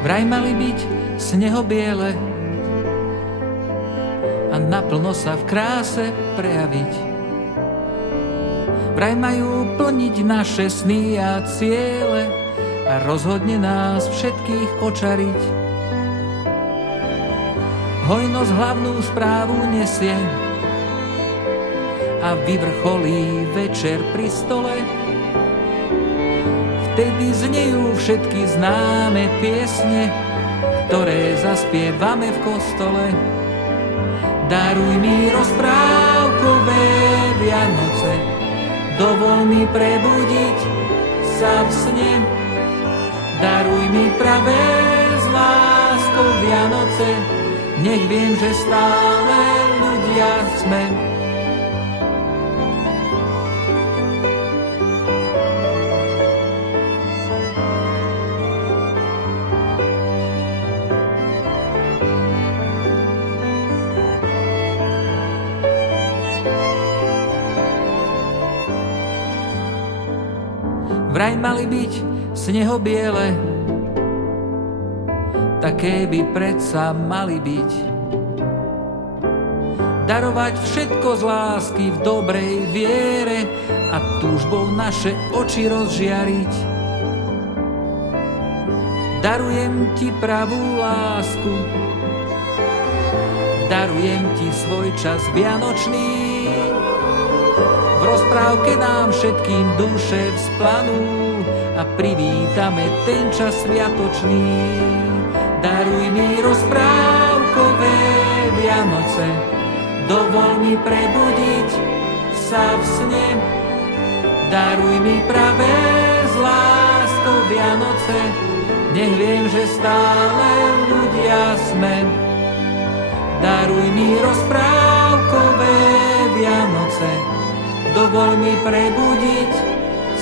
Vraj mali byť snehobiele a naplno sa v kráse prejaviť. Vraj majú plniť naše sny a ciele a rozhodne nás všetkých očariť. Hojnosť hlavnú správu nesie a vyvrcholí večer pri stole. Vtedy znejú všetky známe piesne, ktoré zaspievame v kostole. Daruj mi rozprávkové Vianoce, dovol mi prebudiť sa v sne. Daruj mi pravé s láskou Vianoce, nech viem, že stále ľudia sme. Vraj mali byť snehobiele, také by predsa mali byť. Darovať všetko z lásky v dobrej viere a túžbou naše oči rozžiariť. Darujem ti pravú lásku, darujem ti svoj čas vianočný. V rozprávke nám všetkým duše vzplanú a privítame ten čas sviatočný. Daruj mi rozprávkové Vianoce, dovol mi prebudiť sa v sne. Daruj mi pravé s láskou Vianoce, nech viem, že stále ľudia sme. Daruj mi rozprávkové Vianoce, dovol mi prebudiť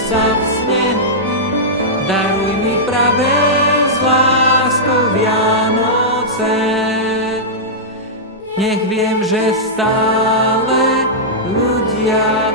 sa v sne. Daruj mi pravé s láskou Vianoce, nech viem, že stále ľudia